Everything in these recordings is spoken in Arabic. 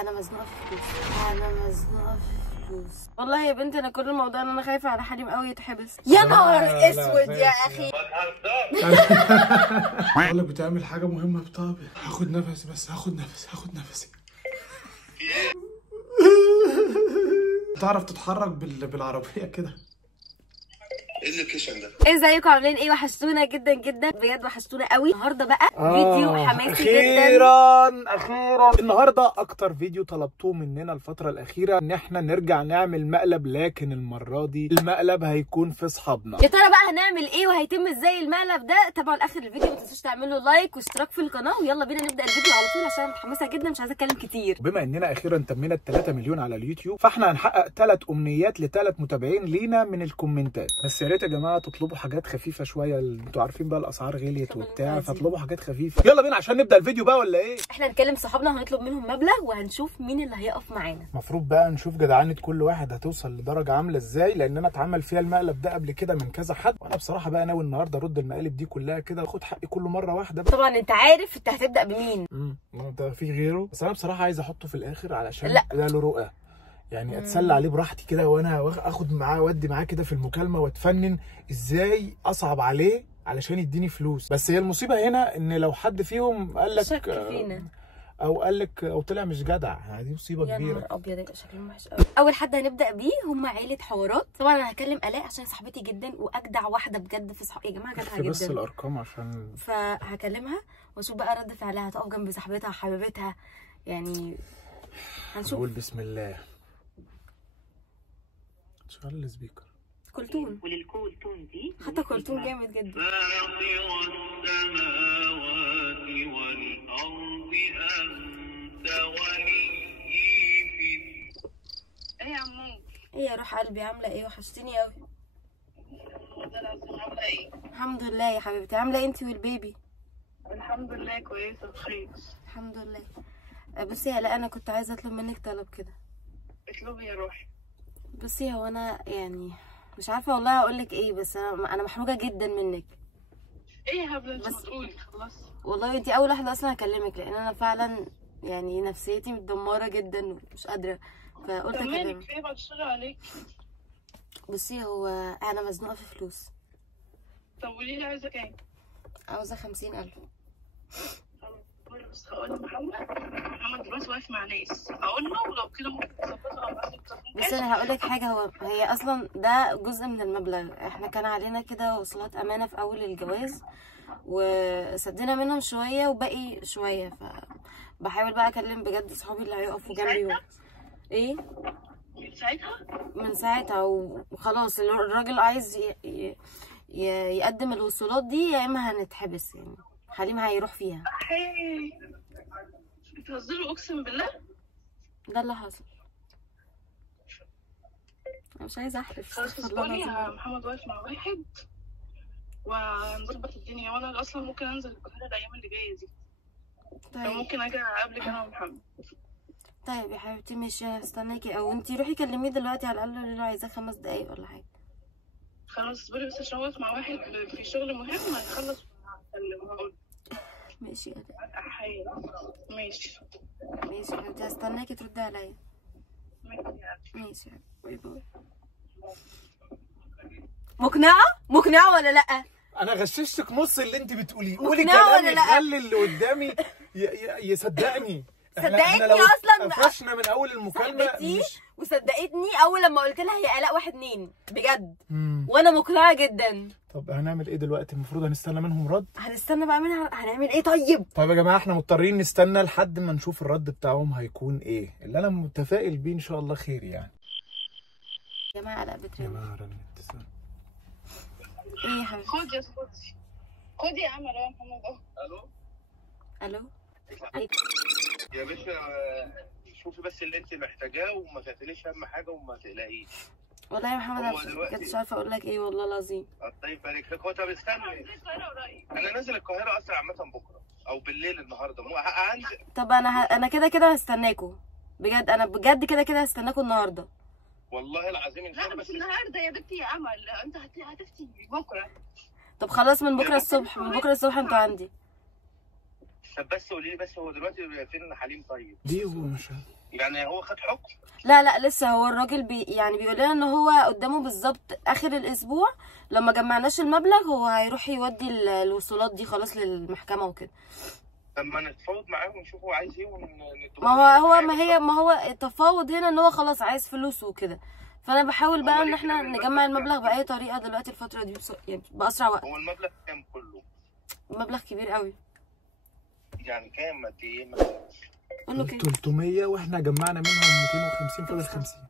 انا مزنوقه في فلوس، انا مزنوقه في فلوس والله يا بنتي. انا كل الموضوع ان انا خايفه على حليم قوي يتحبس. يا نهار اسود يا اخي. بقول لك بتعمل حاجه مهمه بطابع. هاخد نفسي بس، هاخد نفسي. تعرف تتحرك بالعربيه كده؟ ايه اللوكيشن ده؟ ازيكم عاملين ايه؟ وحشتونا جدا جدا بجد، وحشتونا قوي. النهارده بقى فيديو حماسي جدا. اخيرا النهارده اكتر فيديو طلبتوه مننا الفتره الاخيره ان احنا نرجع نعمل مقلب، لكن المره دي المقلب هيكون في اصحابنا. يا ترى بقى هنعمل ايه وهيتم ازاي المقلب ده؟ تابعوا لاخر الفيديو، ما تنسوش تعملوا لايك واشتراك في القناه، ويلا بينا نبدا الفيديو على طول عشان انا متحمسه جدا مش عايزه اتكلم كتير. بما اننا اخيرا تمينا ال 3 مليون على اليوتيوب، فاحنا هنحقق 3 امنيات ل3 متابعين لينا من الكومنتات. بس يا ريت يا جماعه تطلبوا حاجات خفيفه شويه، انتوا عارفين بقى الاسعار غليت وبتاع، فاطلبوا حاجات خفيفه. يلا بينا عشان نبدا الفيديو بقى ولا ايه؟ احنا هنكلم صحابنا وهنطلب منهم مبلغ وهنشوف مين اللي هيقف معانا. المفروض بقى نشوف جدعانه كل واحد هتوصل لدرجه عامله ازاي، لان انا اتعمل فيها المقلب ده قبل كده من كذا حد، وانا بصراحه بقى ناوي النهارده ارد المقالب دي كلها كده واخد حقي كله مره واحده بقى. طبعا انت عارف انت هتبدا بمين. ده في غيره، بس انا بصراحه عايز احطه في الاخر علشان لا. ده له رؤى، يعني اتسلى عليه براحتي كده، وانا اخد معاه ودي معاه كده في المكالمه واتفنن ازاي اصعب عليه علشان يديني فلوس. بس هي المصيبه هنا ان لو حد فيهم قال لك شك فينا او قال لك او طلع مش جدع، يعني دي مصيبه كبيره. يا نهار ابيض، يبقى شكلهم وحش قوي. اول حد هنبدا بيه هم عيله حوارات. طبعا انا هكلم الاء عشان صاحبتي جدا واجدع واحده بجد في صحابي يا جماعه، جدعه جدا. بس الارقام عشان فهكلمها واشوف بقى رد فعلها، هتقف جنب صاحبتها حبيبتها يعني. هنشوف. نقول بسم الله. شغل السبيكر. كلتون، وللكلتون دي حتى كلتون جامد جدا. فاطر السماوات والأرض أنت وليي في ايه يا عمو؟ ايه يا روح قلبي، عامله ايه؟ وحشتيني قوي. عامله ايه؟ الحمد لله يا حبيبتي، عامله ايه انتي والبيبي؟ الحمد لله كويسه بخير. الحمد لله. بصي يا لا، انا كنت عايزه اطلب منك طلب كده. اطلبي يا روحي. بصي هو انا يعني مش عارفه والله اقول لك ايه، بس انا محروجه جدا منك. ايه يا هبله انت بس بتقولي خلاص. والله انتي اول واحده اصلا هكلمك، لان انا فعلا يعني نفسيتي متدمره جدا ومش قادره، فقلت اكلمك. ايه بعد الشر عليك؟ بصي هو انا مزنوقه في فلوس. طب قولي لي عايزه كام؟ عاوزه 50,000. بس هقول محمد دلوقتي واقف مع ناس، هقول له ولو كده ممكن تظبطها او ابعت لك. بس انا هقول لك حاجه، هي اصلا ده جزء من المبلغ. احنا كان علينا كده وصلات امانه في اول الجواز وسدينا منهم شويه وباقي شويه، فبحاول بقى اكلم بجد صحابي اللي هيقفوا جنبي. ايه من ساعتها؟ من ساعتها وخلاص. الراجل عايز يقدم الوصولات دي يا اما هنتحبس، يعني حليم هيروح فيها. بتهزروا اقسم بالله؟ ده اللي حصل. انا مش عايزه احلف. خلاص اصبري يا محمد، واقف مع واحد وهنظبط الدنيا، وانا اصلا ممكن انزل القاهره الايام اللي جايه دي. طيب ممكن اجي اقابلك انا ومحمد. طيب يا حبيبتي ماشي، هستناكي، او انتي روحي كلميه دلوقتي على الاقل، قولي له عايزاه 5 دقايق ولا حاجه. خلاص اصبري بس عشان واقف مع واحد في شغل مهم، هنخلص وهكلمه هقول. ماشي يا ده. ماشي ماشي يا حبيبتي، هستناكي تردي عليا. ماشي يا باي باي. مقنعه ولا لا؟ انا غششتك نص اللي انت بتقوليه. قولي مقنعه كلام ولا لا؟ يخلي اللي قدامي يصدقني. صدقتني لو اصلا. قفشنا من اول المكالمه وصدقتني اول لما قلت لها هي الاء 1 2 بجد. وانا مقنعه جدا. طب هنعمل ايه دلوقتي؟ المفروض هنستنى منهم رد. هنستنى بقى منها. هنعمل ايه طيب؟ طيب يا جماعه احنا مضطرين نستنى لحد ما نشوف الرد بتاعهم هيكون ايه، اللي انا متفائل بيه ان شاء الله خير يعني. يا جماعه لا بترن. يا جماعه رنت. ايه يا حبيبتي؟ خدي يا صوتي، خدي يا عم يا محمد اهو. الو يا باشا، شوفي بس اللي انت محتاجاه وما تعتليش اهم حاجه وما تقلقيش. والله يا محمد انا بجد مش عارفه اقول لك ايه والله العظيم. الله يبارك لك. هو طب استني، انا نازل القاهره اصلا عامه بكره او بالليل النهارده هنزل. طب انا كده هستناكوا بجد، انا بجد كده هستناكوا النهارده والله العظيم ان شاء الله. لا بس النهارده يا بنتي يا امل، انت هتفتي بكره. طب خلاص من بكره الصبح، انتوا عندي. طب بس قولي لي بس، هو دلوقتي فين حليم؟ طيب دي مش يعني هو خد حكم؟ لا لسه، هو الراجل يعني بيقول لنا ان هو قدامه بالظبط اخر الاسبوع، لما جمعناش المبلغ هو هيروح يودي الوصولات دي خلاص للمحكمه وكده. طب ما نتفاوض معاه ونشوف هو عايز ايه ما هو التفاوض هنا ان هو خلاص عايز فلوسه وكده، فانا بحاول بقى ان احنا نجمع المبلغ باي طريقه دلوقتي الفتره دي يعني باسرع وقت. هو المبلغ كام كله؟ مبلغ كبير قوي. يعني كام؟ قد ايه مثلا؟ قول له 300 واحنا جمعنا منهم 250، فاضل 50.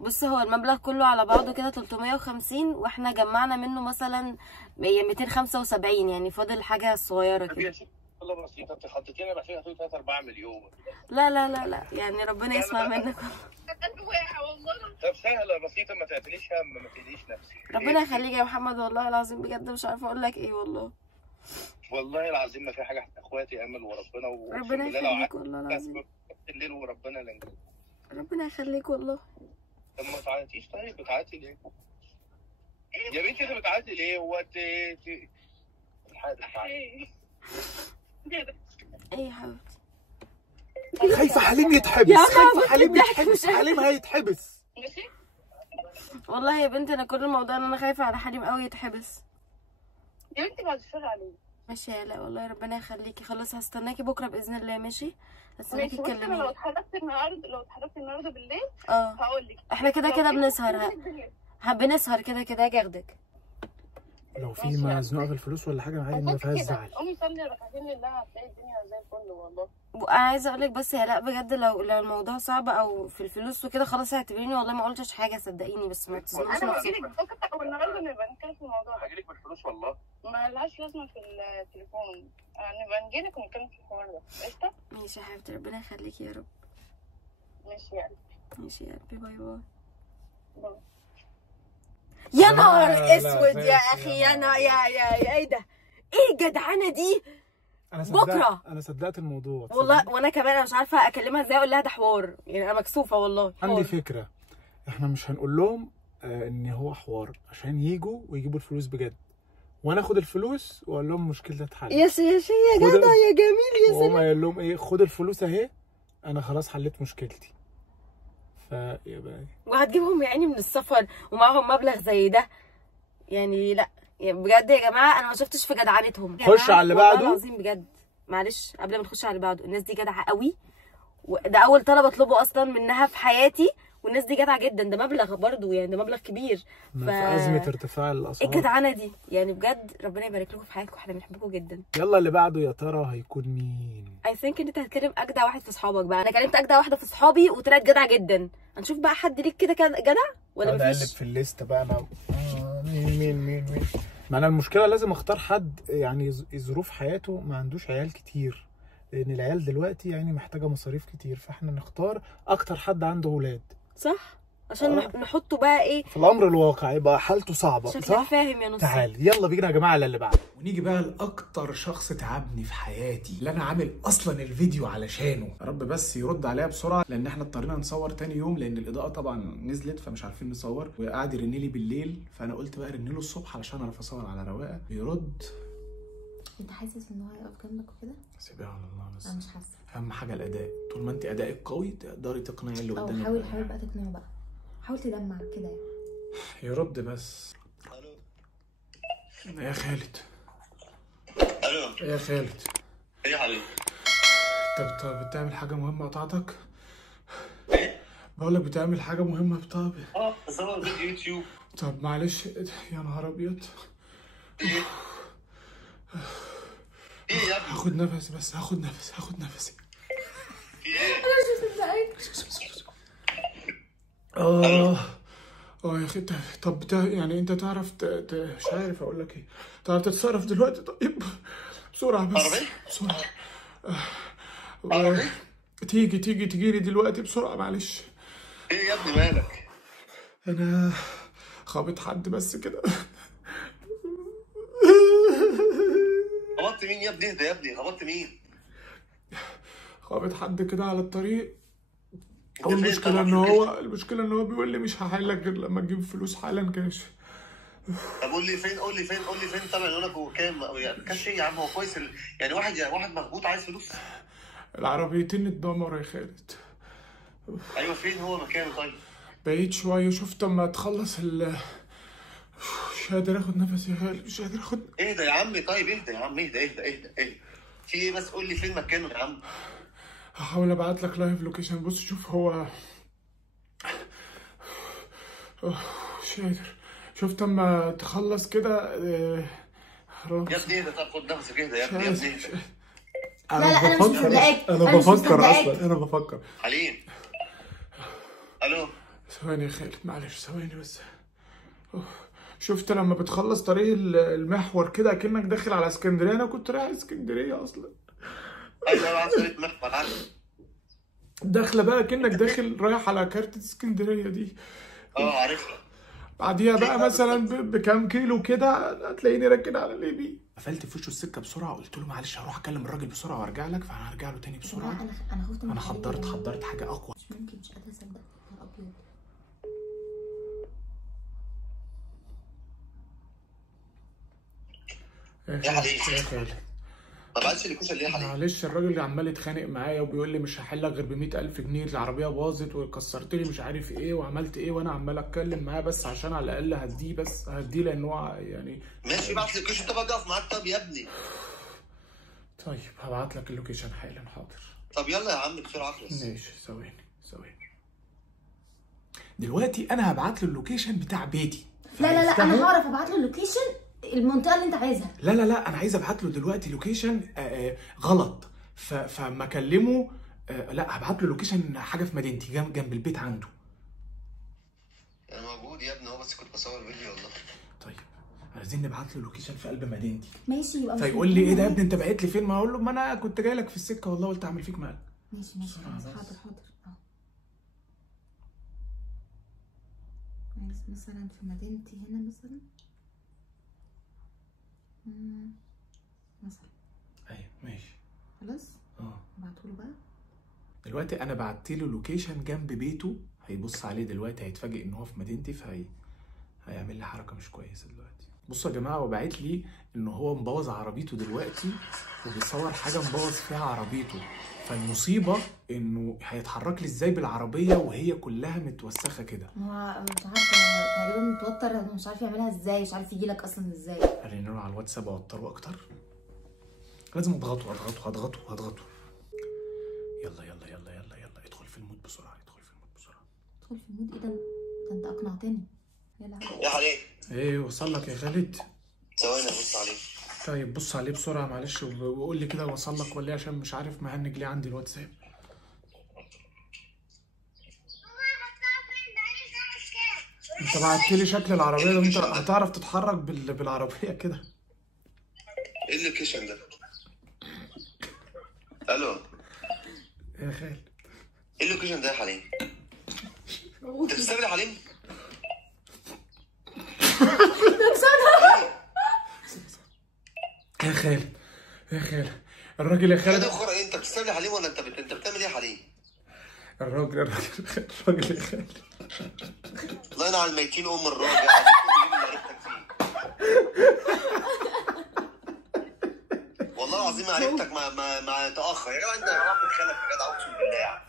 بص هو المبلغ كله على بعضه كده 350، واحنا جمعنا منه مثلا 275، يعني فاضل حاجه صغيره كده. والله بسيطه، انت خطتينا بقى فيها 3 4 مليون. لا يعني ربنا يسمع منك. طب سهله بسيطه، ما تعتليش هم، ما تقليش نفسك. ربنا يخليك يا محمد، والله العظيم بجد مش عارفه اقول لك ايه والله. والله العظيم ما في حاجه، احنا اخواتي امل وربنا. ربنا يخليك والله العظيم. الليل وربنا لا نجيب. ربنا يخليك والله. طب ما تعيطيش. طيب بتعيطي ليه؟ يا بنتي انت بتعيطي ليه؟ هو انت ايه يا حبيبتي؟ خايفه حليم يتحبس، خايفه حليم يتحبس، حليم هيتحبس. ماشي. والله يا بنتي انا كل الموضوع ان انا خايفه على حليم قوي يتحبس. يا بنتي بعد الشر عليه. ماشي يا لا والله ربنا يخليكي، خلاص هستناكي بكره باذن الله. ماشي هستناكي ماشي. تكلميني. لو اتحركت النهارده بالليل اه هقول لك. احنا كده بنسهر، بنسهر كده اجي اخدك. لو في مزنوقه في الفلوس ولا حاجه عادي، ما فيهاش زعل. امي صلي ركعتين لله هتلاقي الدنيا زي الفل والله. انا عايزه اقول لك بس يا لا بجد، لو الموضوع صعب او في الفلوس وكده خلاص اعتبريني والله ما قلتش حاجه، صدقيني، بس ما تزنقوش انا نفسك. هجيلك بكره والنهارده نبقى نتكلم في الموضوع ده. هجيلك بالفلوس والله. ما لهاش لازمه في التليفون، نبقى نجيلك ونتكلم في الحوار ده. قشطه. ماشي يا حبيبتي، ربنا يخليكي يا رب. ماشي يعني. ماشي يا قلبي، باي باي. باي. يا نهار اسود يا اخي، يا ايه ده؟ ايه الجدعنه دي؟ بكره انا صدقت الموضوع والله، وانا كمان انا مش عارفه اكلمها ازاي اقول لها ده حوار، يعني انا مكسوفه والله. عندي فكره، احنا مش هنقول لهم ان هو حوار عشان يجوا ويجيبوا الفلوس بجد، وانا اخد الفلوس واقول لهم مشكلتها اتحلت. يا جدع يا جميل يا سلام. قال لهم ايه، خد الفلوس اهي، انا خلاص حليت مشكلتي. فيبقى وهتجيبهم يعني من السفر ومعاهم مبلغ زي ده، يعني لا يعني بجد يا جماعه انا ما شفتش في جدعنتهم. خش على اللي بعده والله العظيم بجد. معلش قبل ما نخش على اللي بعده، الناس دي جدعه قوي، وده اول طلب اطلبه اصلا منها في حياتي، والناس دي جدعه جدا. ده مبلغ برضو يعني، ده مبلغ كبير في ازمه ارتفاع الاسعار. ايه الجدعنه دي يعني بجد؟ ربنا يبارك لكم في حياتكم، احنا بنحبكم جدا. يلا اللي بعده يا ترى هيكون مين؟ اي ثينك ان انت هتكلم اجدع واحد في صحابك بقى. انا كلمت اجدع واحده في صحابي وطلعت جدعه جدا. هنشوف بقى حد ليك كده جدع ولا مفيش؟ اقلب في الليست بقى انا. مين ما انا المشكله لازم اختار حد يعني ظروف حياته ما عندوش عيال كتير، لان العيال دلوقتي يعني محتاجه مصاريف كتير، فاحنا نختار اكتر حد عنده اولاد، صح؟ عشان نحطه بقى ايه في الامر الواقع، يبقى حالته صعبه. صح؟ فاهم يا نص. تعال يلا بينا يا جماعه اللي بعده. ونيجي بقى لاكتر شخص تعبني في حياتي، اللي انا عامل اصلا الفيديو علشانه. يا رب بس يرد عليا بسرعه، لان احنا اضطرينا نصور تاني يوم لان الاضاءه طبعا نزلت فمش عارفين نصور، وقاعد يرن لي بالليل، فانا قلت بقى ارن له الصبح علشان اعرف اصور على رواقه. بيرد. انت حاسس ان هو هيقف جنبك وكده؟ سيبها على الله بس. انا مش حاسه. اهم حاجه الاداء، طول ما انت ادائك قوي تقدري تقنعي اللي قدامك. حاول بقى تقنعه بقى، حاول تدمع كده يعني. يرد بس. الو يا خالد. الو يا خالد. ايه يا حبيبي؟ طب بتعمل حاجه مهمه قطعتك؟ بقول لك بتعمل حاجه مهمه بطابع. بصور فيديو يوتيوب. طب معلش، يا نهار ابيض. ايه يا ابني؟ هاخد نفس بس، هاخد نفسي. انا مش مصدقك. يا اخي. طب يعني انت تعرف مش عارف اقول لك ايه، تعرف تتصرف دلوقتي؟ طيب بسرعه بس. بسرعه. تيجي لي دلوقتي بسرعه معلش. ايه يا ابني مالك؟ انا خابط حد بس كده. خبطت مين يا ابني؟ اهدى يا ابني، خبطت مين؟ خابط حد كده على الطريق. المشكلة ان هو بيقول لي مش هحلك غير لما تجيب فلوس حالا كاش. طب قول لي فين طبعا عنوانك وكام يعني كاش ايه يا عم؟ هو كويس يعني واحد مخبوط عايز فلوس. العربيتين اتدمروا يا خالد. ايوه فين هو مكانه طيب؟ بعيد شويه. شفت اما تخلص مش قادر اخد نفسي يا غالي، مش قادر اخد. اهدى يا عم طيب، اهدى يا عم، اهدى اهدى اهدى اهدى. في ايه بس؟ قول لي فين مكانه يا عم. هحاول ابعت لك لايف لوكيشن. بص شوف هو مش قادر. شفت اما تخلص كده يا ابني اهدى، طب خد نفسك، اهدى يا ابني، يا ابني اهدى. لا انا مش مصدقاك، انا بفكر اصلا، انا بفكر. حليم الو. ثواني يا خالد معلش، ثواني بس. شفت لما بتخلص طريق المحور كده اكنك داخل على اسكندريه؟ انا كنت رايح اسكندريه اصلا. ايوه على طريق محور، عارف. داخله بقى كأنك داخل رايح على كارتة اسكندريه دي. عارفها. بعديها بقى مثلا بكام كيلو كده هتلاقيني راكن على اليمين. قفلت في وشه السكه بسرعه، قلت له معلش هروح اكلم الراجل بسرعه وارجع لك، فانا هرجع له تاني بسرعه. انا خفت من انا حضرت حاجه اقوى. مش ممكن، مش قادره اصدق. يا ابيض. يا حبيبي يا خالد ما بعتش اللوكيشن ليه يا حبيبي؟ معلش الراجل اللي عمال يتخانق معايا وبيقول لي مش هحلك غير ب 100,000 جنيه، العربيه باظت وكسرت لي مش عارف ايه وعملت ايه، وانا عمال اتكلم معاه بس عشان على الاقل هديه، بس هديه لان هو يعني. ماشي ابعت اللوكيشن. طب اقف معاك طب يا ابني. طيب هبعت لك اللوكيشن حالا، حاضر. طب يلا يا عم بسرعه اخلص. ماشي ثواني. دلوقتي انا هبعت له اللوكيشن بتاع بيتي. لا انا هعرف ابعت له اللوكيشن المنطقه اللي انت عايزها. لا انا عايز ابعت له دلوقتي لوكيشن غلط. فما اكلمه لا هبعت له لوكيشن حاجه في مدينتي جنب البيت عنده. انا موجود يا ابني، هو بس كنت بصور فيديو والله. طيب عايزين نبعت له لوكيشن في قلب مدينتي. ماشي يبقى. فيقول لي ايه ده يا ابني انت بعت لي فين؟ ما اقول له ما انا كنت جاي لك في السكه والله، قلت اعمل فيك مقلب. ماشي حاضر. عايز مثلا في مدينتي هنا مثلا. مثلا. ايوه ماشي خلاص. ابعتهوله بقى. دلوقتي انا بعت له لوكيشن جنب بيته، هيبص عليه دلوقتي هيتفاجئ ان هو في مدينتي، هيعمل لي حركه مش كويسه دلوقتي. بصوا يا جماعه، هو باعت لي ان هو مبوظ عربيته دلوقتي وبيصور حاجه مبوظ فيها عربيته. فالمصيبه انه هيتحرك لي ازاي بالعربيه وهي كلها متوسخه كده. هو مش عارفه، تقريبا متوتر، مش عارف يعملها ازاي، مش عارف يجي لك اصلا ازاي. ارن له على الواتساب اوتره اكتر. لازم اضغطه. يلا ادخل في المود بسرعه. ادخل في المود؟ ايه ده انت اقنعتني. يا حبيبي ايه وصل لك يا خالد؟ ثواني ابص عليه. طيب بص عليه بسرعه معلش وقول لي كده وصل لك ولا ايه، عشان مش عارف مهنج ليه عندي الواتساب. انت بعت لي شكل العربيه ده، انت هتعرف تتحرك بالعربيه كده؟ ايه اللوكيشن ده؟ الو يا خالد ايه اللوكيشن ده يا حليم؟ انت بتستقبل يا حليم؟ يا خالد الراجل يا خالد. انت بتستقبل يا حليم ولا انت بتعمل ايه يا حليم؟ الراجل يا خالد. الله ينعل الميتين الراجل. والله العظيم عرفتك ما تاخر يا جدع. انت واخد خلف يا جدع، اقسم بالله يعني.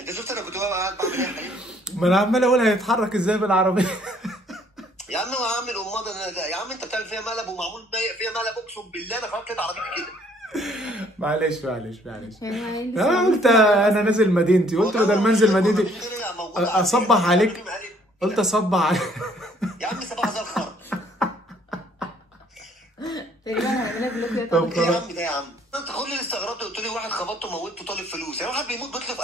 انت شفت انا كنت قاعد بعمل ايه يا حبيبي؟ ما انا عمال اقول هيتحرك ازاي بالعربيه. يا عم هو عامل يا عم انت بتعمل فيها مقلب ومعمول فيها مقلب، اقسم بالله انا خلاص كده عربيتي كده. معلش انا قلت انا نازل مدينتي، قلت بدل ما انزل مدينتي اصبح عليك، قلت اصبح عليك. يا عم صباح زي الخرا. تقريبا هعملها بلوك. طب ايه يا عم ده يا عم؟ انت كل اللي استغربت قلت لي واحد خبطته موتته طالب فلوس، يعني واحد بيموت بيطلب.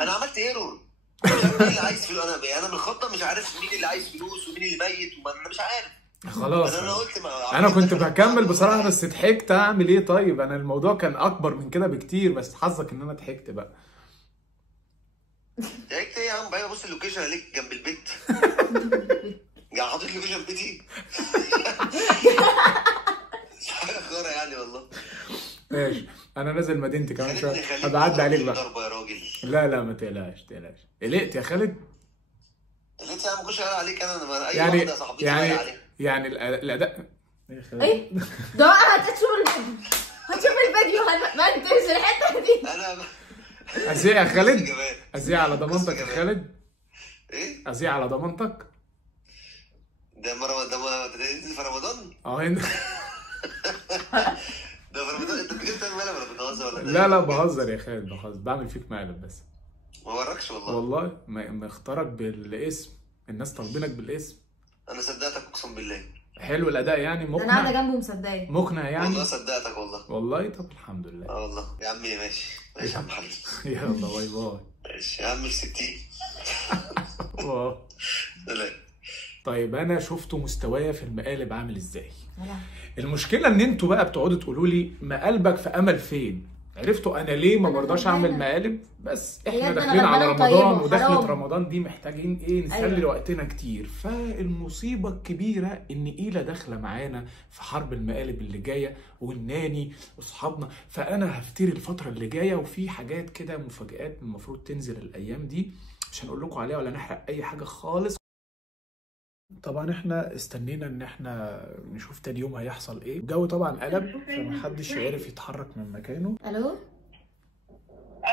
انا عملت ايرور، مش عارف مين اللي عايز فلوس. انا من الخطه مش عارف مين اللي عايز فلوس ومين اللي ميت، انا مش عارف. خلاص انا قلت انا كنت بكمل بصراحه بس ضحكت. اعمل ايه طيب؟ انا الموضوع كان اكبر من كده بكتير، بس حظك ان انا ضحكت بقى. ضحكت ايه يا عم؟ بقى بص اللوكيشن عليك جنب البيت. جاي حاطط لوكيشن بيتي. حاجه خيره يعني والله. ماشي انا نازل مدينتي كمان شويه، هبعدي عليك بقى. ضربه يا راجل. لا ما تقلقش. قلقت يا خالد؟ قلقت يا عم؟ ما كنتش قايل عليك انا اي واحده يا صاحبتي يعني الاداء ايه ده؟ هتشوف الفيديو ما انتش الحته دي. ازيع يا خالد؟ جمال. ازيع على ضمانتك يا خالد؟ ايه؟ ازيع على ضمانتك؟ ده ننزل في رمضان؟ هنا. ده في رمضان انت بتجيب تعمل مقلب ولا بتهزر ولا لا بهزر يا خالد، بهزر، بعمل فيك مقلب بس. ما وراكش والله. والله مختارك بالاسم، الناس طالبينك بالاسم. انا صدقتك اقسم بالله. حلو الاداء يعني، انا قاعده مقنع. جنبه مصدقه. مقنع يعني. والله صدقتك والله. والله طب الحمد لله. والله يا عمي ماشي يا عم حبيبي. يلا باي باي. ماشي يا عم 60. واو. سلام. طيب انا شفتوا مستوايا في المقالب عامل ازاي. المشكله ان انتوا بقى بتقعدوا تقولوا لي مقالبك في امل فين. عرفتوا انا ليه ما برضاش اعمل مقالب؟ بس احنا داخلين على رمضان، ودخلة رمضان دي محتاجين ايه؟ نسلي وقتنا كتير. فالمصيبه الكبيره ان ايلا داخله معانا في حرب المقالب اللي جايه، والناني واصحابنا، فانا هفتري الفتره اللي جايه، وفي حاجات كده مفاجآت المفروض تنزل الايام دي، مش هنقول لكم عليها ولا نحرق اي حاجه خالص. طبعا احنا استنينا ان احنا نشوف تاني يوم هيحصل ايه. الجو طبعا قلب، فمحدش عارف يتحرك من مكانه. الو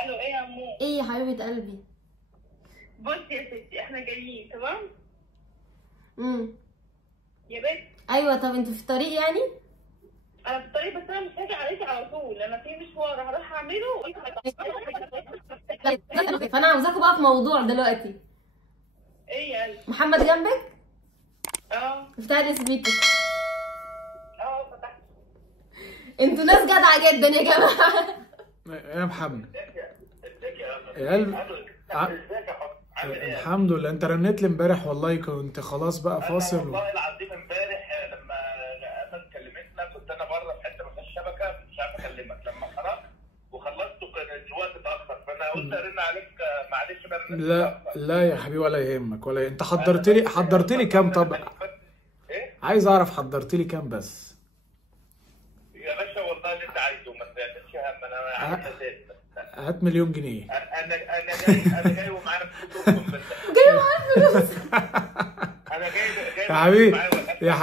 الو، ايه يا عمو؟ ايه يا حبيبه قلبي؟ بصي يا ستي، احنا جايين تمام. يا بنت. ايوه. طب انت في الطريق يعني؟ انا في الطريق، بس انا مش هاجي عليكي على طول، انا في مشوار هروح اعمله. فانا عاوزاكوا بقى في موضوع دلوقتي. ايه يا قلبي؟ محمد جنبك؟ افتح لي سبيكر. فتحت. انتوا ناس جدعه جدا يا جماعه. يا محمد يا قلب. الحمد لله. انت رنيت لي امبارح والله، كنت خلاص بقى فاصل. والله العظيم امبارح لما امل كلمتنا كنت انا بره في حته ما فيهاش شبكه، مش عارف اكلمك. لما خرجت وخلصت كان الوقت اتاخر، فانا قلت ارن عليك. معلش لا لا يا حبيبي ولا يهمك ولا انت حضرت لي كام؟ طب ايه؟ عايز اعرف حضرت لي كام بس يا باشا. والله اللي انت عايزه ما تعملش هم، انا عايز اساسا. هات $1,000,000 جنيه. انا جاي ومعانا فلوس. جاي معايا فلوس. انا جاي يا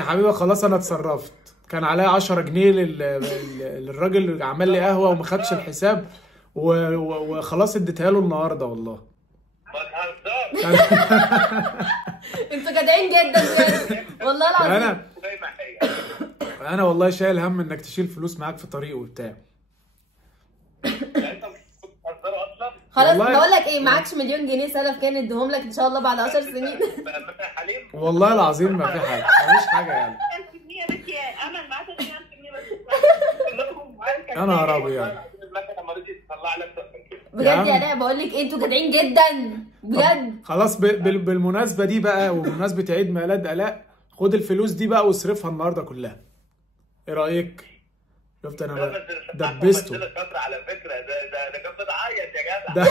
حبيبي خلاص انا اتصرفت. كان عليا 10 جنيه للراجل اللي عمل لي قهوه وما خدش الحساب، وخلاص اديتها له النهارده والله. ما تهزرش. انتوا جدعين جدا بجد والله العظيم. انا والله شايل هم انك تشيل فلوس معاك في طريق وبتاع. خلاص بقول لك ايه، معكش $1,000,000 سلف كان اديهم لك ان شاء الله بعد 10 سنين. والله العظيم ما في حاجه، مفيش حاجه يعني. 1000 جنيه بس يا امل، معاك 1000 جنيه بس. يا نهار ابيض. بجد يا لا بقول لك انتوا جدعين جدا بجد. خلاص بالمناسبه دي بقى، وبمناسبه عيد ميلاد الاء، خد الفلوس دي بقى واصرفها النهارده كلها. ايه رايك؟ شفت انا دبسته على فكره. ده كان بتعيط يا جدع.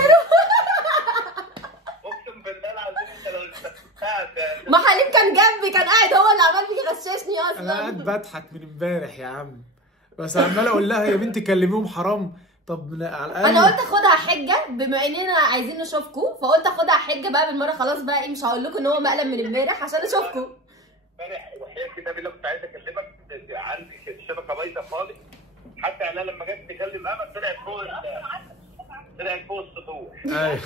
اقسم بالله العظيم انت لو استفدتها. ما حليم كان جنبي، كان قاعد هو اللي عمال بيغششني اصلا. انا قاعد بضحك من امبارح يا عم، بس عمال اقول لها يا بنتي كلميهم حرام. طب على الاقل انا قلت اخدها حجه بما اننا عايزين نشوفكم، فقلت اخدها حجه بقى بالمره. خلاص بقى ايه، مش هقول لكم ان هو مقلب من امبارح عشان اشوفكم. امبارح وحياه كتاب الله كنت عايز اكلمك، عندي الشبكه بايظه خالص. حتى انا لما جيت تكلم امل طلعت فوق السطوح. ايوه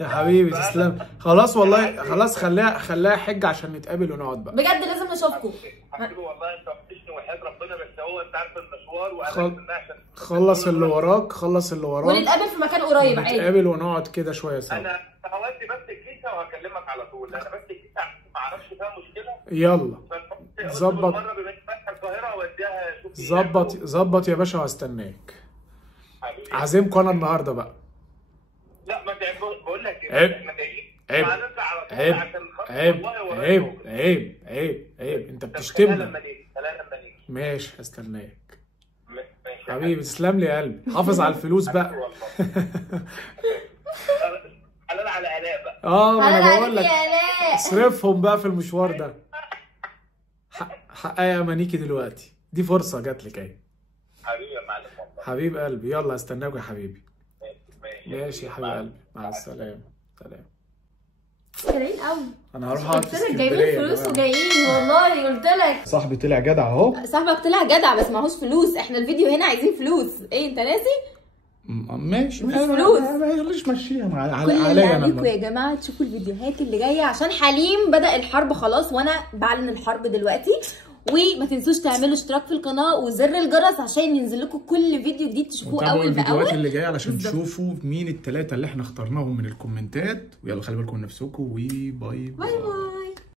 يا حبيبي تسلم. خلاص والله خلاص، خليها حجه عشان نتقابل ونقعد بقى. بجد لازم نشوفكم. حبيبي والله انت وحشني وحياه ربنا، بس هو انت عارف المشوار وانا عشان خلص اللي وراك، ونتقابل في مكان قريب عادي. نتقابل ونقعد كده شويه سوا. انا هودي بس الكيسه وهكلمك على طول. انا بس الكيسه ما اعرفش فيها مشكله. يلا ظبط. ظبط يا باشا وهستناك. عازمكم انا النهارده بقى. لا ما بقول لك احنا جايين. عيب انت بتشتمنا. ماشي هستناك حبيبي. تسلم لي يا قلبي. حافظ على الفلوس بقى. حلال على الاء بقى. ما انا بقول لك اصرفهم بقى في المشوار ده. حققي امانيكي دلوقتي، دي فرصه جات لك اهي. حبيبي يا معلم والله. حبيب قلبي يلا استناكوا يا حبيبي. ماشي يا حبيب قلبي، مع السلامه. سلام. جايين قوي. انا هروح اقعد في اسكندريه. جايبين فلوس وجايين والله. قلت لك صاحبي طلع جدع اهو. صاحبك طلع جدع بس معهوش فلوس. احنا الفيديو هنا عايزين فلوس. ايه انت ناسي؟ ماشي مفيش فلوس. ما يغليش مشيها كل عليا اللي انا. عليكم يا جماعه تشوفوا الفيديوهات اللي جايه عشان حليم بدأ الحرب خلاص، وانا بعلن الحرب دلوقتي. وما تنسوش تعملوا اشتراك في القناه وزر الجرس عشان ينزل لكم كل فيديو جديد تشوفوه اول باول. الفيديوهات اللي جايه علشان بالزبط. تشوفوا مين الثلاثه اللي احنا اخترناهم من الكومنتات. ويلا خلي بالكم من نفسكم، وباي باي.